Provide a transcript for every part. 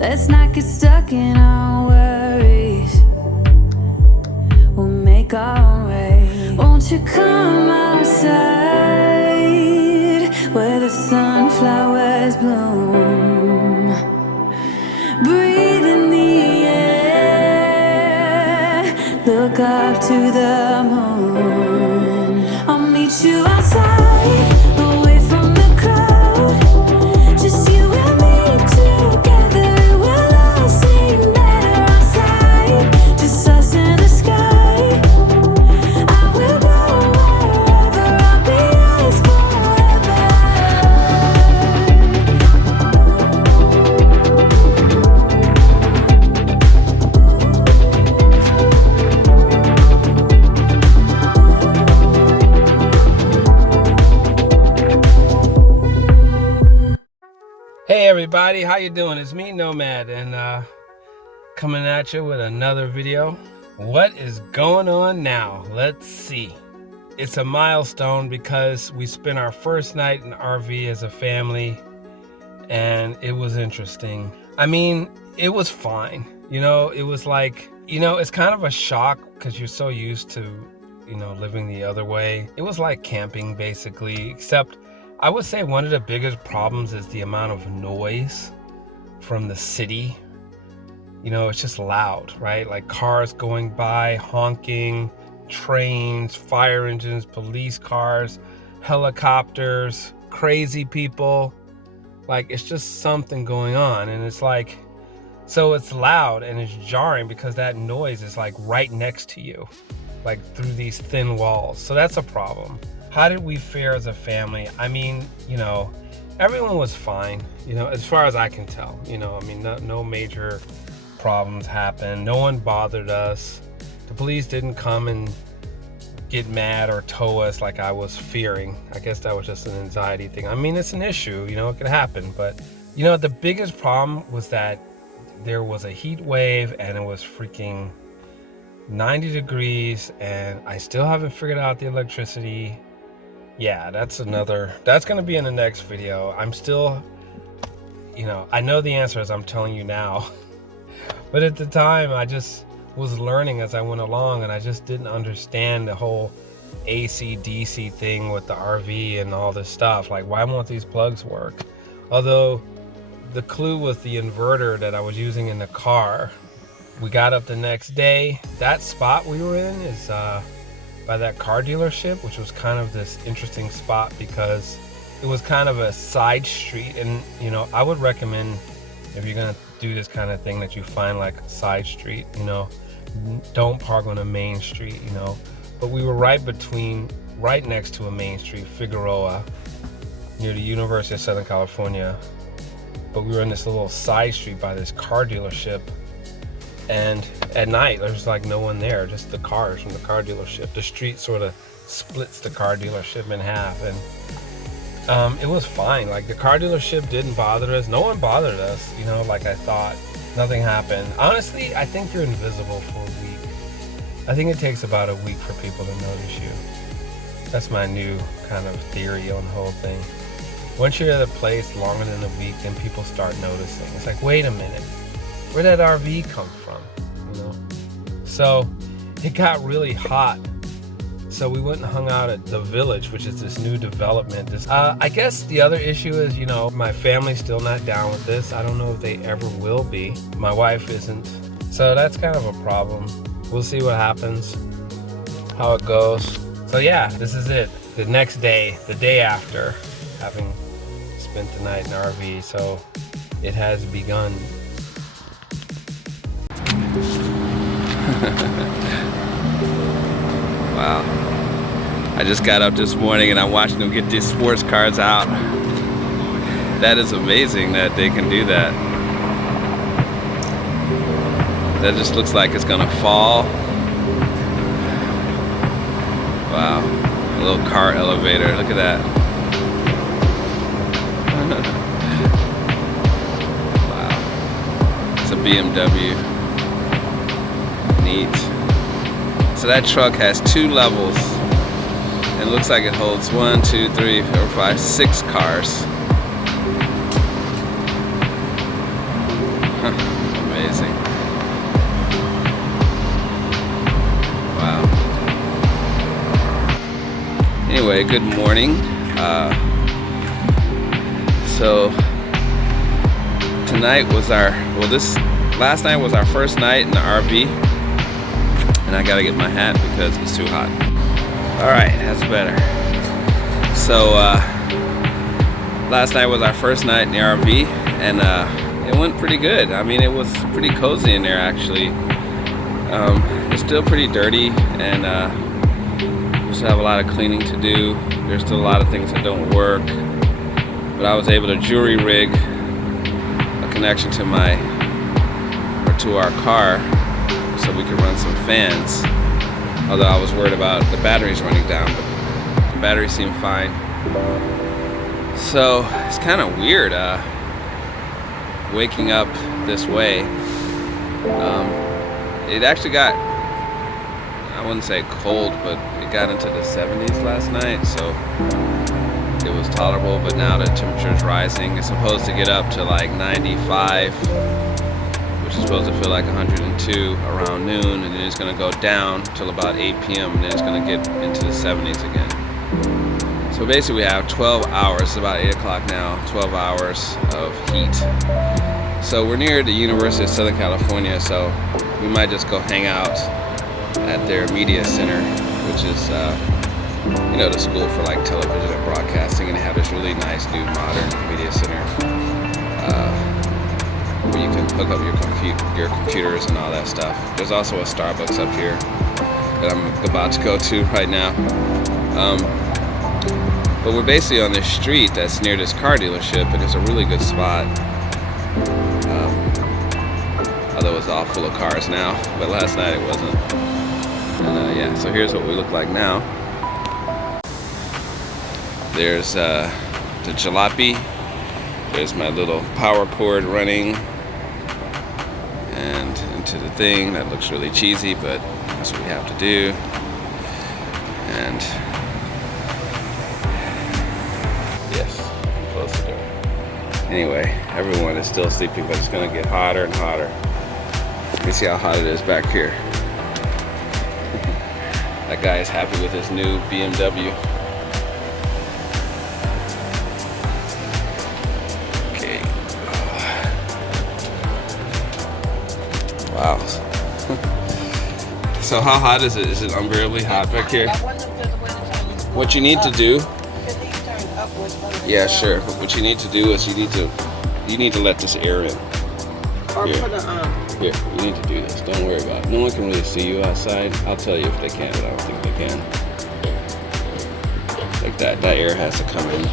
Let's not get stuck in our worries. We'll make our own way. Won't you come outside where the sunflowers bloom? Breathe in the air, look up to the moon. I'll meet you outside, away from the crowd. Just you and me together, we'll all sing better outside. Just us in the sky. I will go wherever, I'll be yours forever. Hey everybody, how you doing? It's me, Nomad, and coming at you with another video. What is going on now? Let's see. It's a milestone because we spent our first night in RV as a family, and it was interesting. I mean, it was fine. You know, it was like, you know, it's kind of a shock because you're so used to, you know, living the other way. It was like camping basically, except I would say one of the biggest problems is the amount of noise from the city. You know, it's just loud, right? Like cars going by, honking, trains, fire engines, police cars, helicopters, crazy people. Like, it's just something going on. And it's like, so it's loud and it's jarring because that noise is like right next to you, like through these thin walls. So that's a problem. How did we fare as a family? I mean, you know, everyone was fine, you know, as far as I can tell. You know, I mean, no major problems happened. No one bothered us. The police didn't come and get mad or tow us like I was fearing. I guess that was just an anxiety thing. I mean, it's an issue, you know, it could happen. But, you know, the biggest problem was that there was a heat wave and it was freaking 90 degrees and I still haven't figured out the electricity. Yeah, that's gonna be in the next video. I'm still, you know, I know the answer as I'm telling you now, but at the time I just was learning as I went along and I just didn't understand the whole AC DC thing with the RV and all this stuff. Like, why won't these plugs work? Although the clue was the inverter that I was using in the car. We got up the next day. That spot we were in is by that car dealership, which was kind of this interesting spot because it was kind of a side street. And, you know, I would recommend if you're gonna do this kind of thing that you find like a side street, you know, don't park on a main street, you know. But we were right next to a main street, Figueroa, near the University of Southern California. But we were in this little side street by this car dealership. And at night, there's like no one there, just the cars from the car dealership. The street sort of splits the car dealership in half. And it was fine. Like, the car dealership didn't bother us. No one bothered us, you know, like I thought. Nothing happened. Honestly, I think you're invisible for a week. I think it takes about a week for people to notice you. That's my new kind of theory on the whole thing. Once you're at a place longer than a week, then people start noticing. It's like, wait a minute. Where'd that RV come from, you know? So it got really hot. So we went and hung out at the Village, which is this new development. I guess the other issue is, you know, my family's still not down with this. I don't know if they ever will be. My wife isn't. So that's kind of a problem. We'll see what happens, how it goes. So yeah, this is it. The next day, the day after having spent the night in RV. So it has begun. Wow. I just got up this morning and I'm watching them get these sports cars out. That is amazing that they can do that. That just looks like it's gonna fall. Wow. A little car elevator. Look at that. Wow. It's a BMW. Neat. So that truck has 2 levels. It looks like it holds 1, 2, 3, 4, 5, 6 cars. Huh. Anyway, good morning. So tonight was last night was our first night in the RV, and I gotta get my hat because it's too hot. All right, that's better. So last night was our first night in the RV, and it went pretty good. I mean, it was pretty cozy in there actually. It's still pretty dirty, and we still have a lot of cleaning to do. There's still a lot of things that don't work, but I was able to jury rig a connection to our car so we could run some fans. Although I was worried about the batteries running down, but the batteries seem fine. So it's kind of weird waking up this way. It actually got, I wouldn't say cold, but it got into the 70s last night, so it was tolerable. But now the temperature is rising. It's supposed to get up to like 95, which is supposed to feel like 102 around noon, and then it's going to go down till about 8 p.m. and then it's going to get into the 70s again. So basically we have 12 hours, it's about 8 o'clock now, 12 hours of heat. So we're near the University of Southern California, so we might just go hang out at their media center, which is you know, the school for like television and broadcasting, and they have this really nice new modern media center where you can hook up your computers and all that stuff. There's also a Starbucks up here that I'm about to go to right now. But we're basically on this street that's near this car dealership, and it's a really good spot. Although it's all full of cars now, but last night it wasn't. And yeah, so here's what we look like now. There's the jalopy. There's my little power cord running and into the thing. That looks really cheesy, but that's what we have to do. And yes, close the door. Anyway, everyone is still sleeping, but it's gonna get hotter and hotter. You can see how hot it is back here. That guy is happy with his new BMW. Okay. Wow. So how hot is it? Is it unbearably hot back here? What you need to do, yeah, sure. But what you need to do is you need to let this air in. Or Here. put a Here, you need to do this. Don't worry about it. No one can really see you outside. I'll tell you if they can, but I don't think they can. Like that. That air has to come in.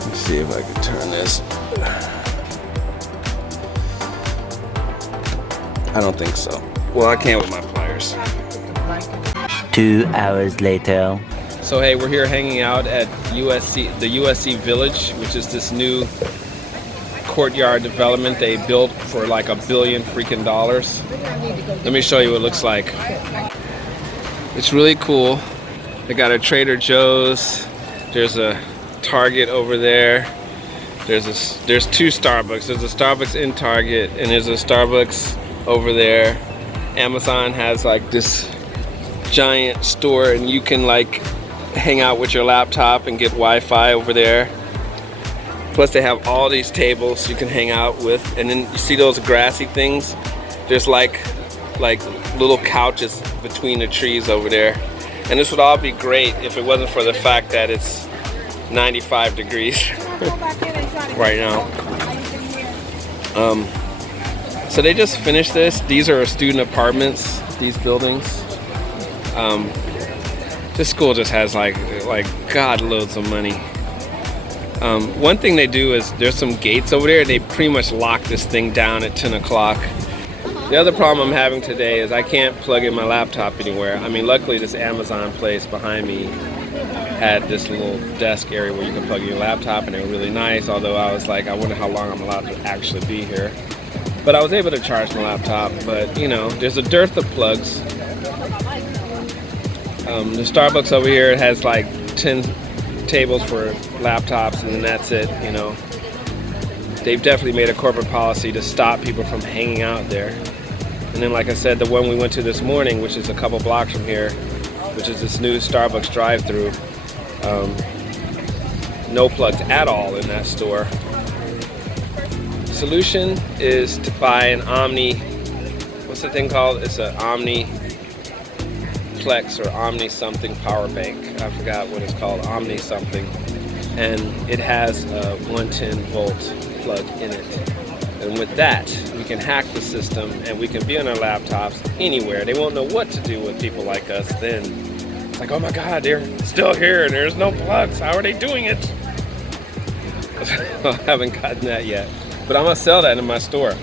Let's see if I can turn this. I don't think so. Well, I can with my pliers. 2 hours later. So hey, we're here hanging out at the USC Village, which is this new courtyard development they built for like $1 billion freaking dollars. Let me show you what it looks like. It's really cool. They got a Trader Joe's. There's a Target over there. There's two Starbucks. There's a Starbucks in Target, and there's a Starbucks over there. Amazon has like this giant store, and you can like hang out with your laptop and get Wi-Fi over there. Plus they have all these tables you can hang out with, and then you see those grassy things? There's like little couches between the trees over there. And this would all be great if it wasn't for the fact that it's 95 degrees right now. So they just finished this. These are student apartments, these buildings. This school just has like God loads of money. One thing they do is there's some gates over there. They pretty much lock this thing down at 10 o'clock. The other problem I'm having today is I can't plug in my laptop anywhere. I mean, luckily this Amazon place behind me had this little desk area where you can plug in your laptop, and they were really nice, although I was like, I wonder how long I'm allowed to actually be here. But I was able to charge my laptop, but you know, there's a dearth of plugs. The Starbucks over here has like 10 tables for laptops, and then that's it, you know. They've definitely made a corporate policy to stop people from hanging out there. And then, like I said, the one we went to this morning, which is a couple blocks from here, which is this new Starbucks drive-through. No plugs at all in that store. Solution is to buy an Omni, what's the thing called? It's an Omniplex or Omni something power bank. I forgot what it's called, Omni something. And it has a 110 volt plug in it. And with that, we can hack the system and we can be on our laptops anywhere. They won't know what to do with people like us then. It's like, oh my God, they're still here and there's no plugs. How are they doing it? I haven't gotten that yet, but I'm gonna sell that in my store.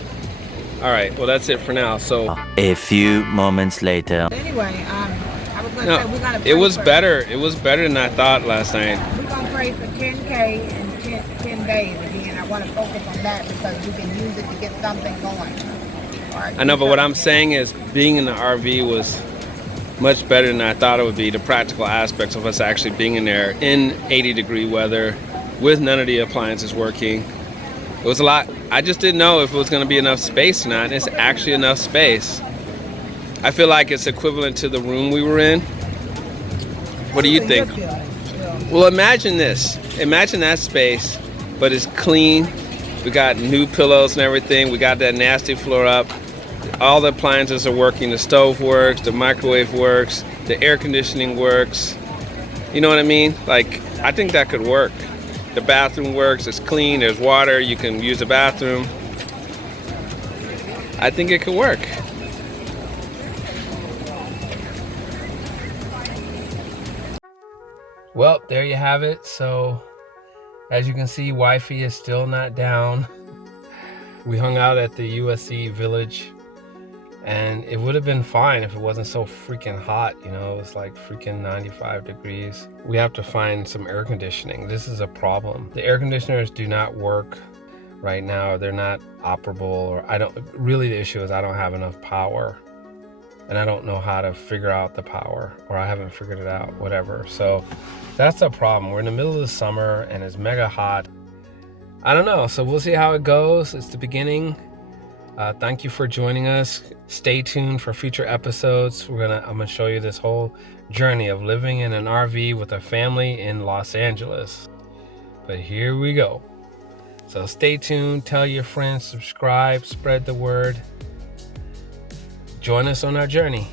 All right, well, that's it for now. So A few moments later. Anyway, I was gonna say we're gonna pray it was for, better. It was better than I thought last night. We're gonna pray for 10K and 10 days again. I want to focus on that because we can use it to get something going. All right, I know, but what I'm saying is being in the RV was much better than I thought it would be. The practical aspects of us actually being in there in 80-degree weather with none of the appliances working. It was a lot. I just didn't know if it was going to be enough space or not. And it's actually enough space. I feel like it's equivalent to the room we were in. What do you think? Well, imagine this. Imagine that space, but it's clean. We got new pillows and everything. We got that nasty floor up. All the appliances are working. The stove works, the microwave works, the air conditioning works. You know what I mean? Like, I think that could work. The bathroom works, it's clean, there's water, you can use the bathroom. I think it could work. Well, there you have it. So, as you can see, wifey is still not down. We hung out at the USC Village, and it would have been fine if it wasn't so freaking hot. You know, it was like freaking 95 degrees. We have to find some air conditioning. This is a problem. The air conditioners do not work right now. They're not operable, or really the issue is I don't have enough power, and I don't know how to figure out the power, or I haven't figured it out, whatever. So that's a problem. We're in the middle of the summer and it's mega hot. I don't know. So we'll see how it goes. It's the beginning. Thank you for joining us. Stay tuned for future episodes. I'm gonna show you this whole journey of living in an RV with a family in Los Angeles. But here we go. So stay tuned, tell your friends, subscribe, spread the word. Join us on our journey.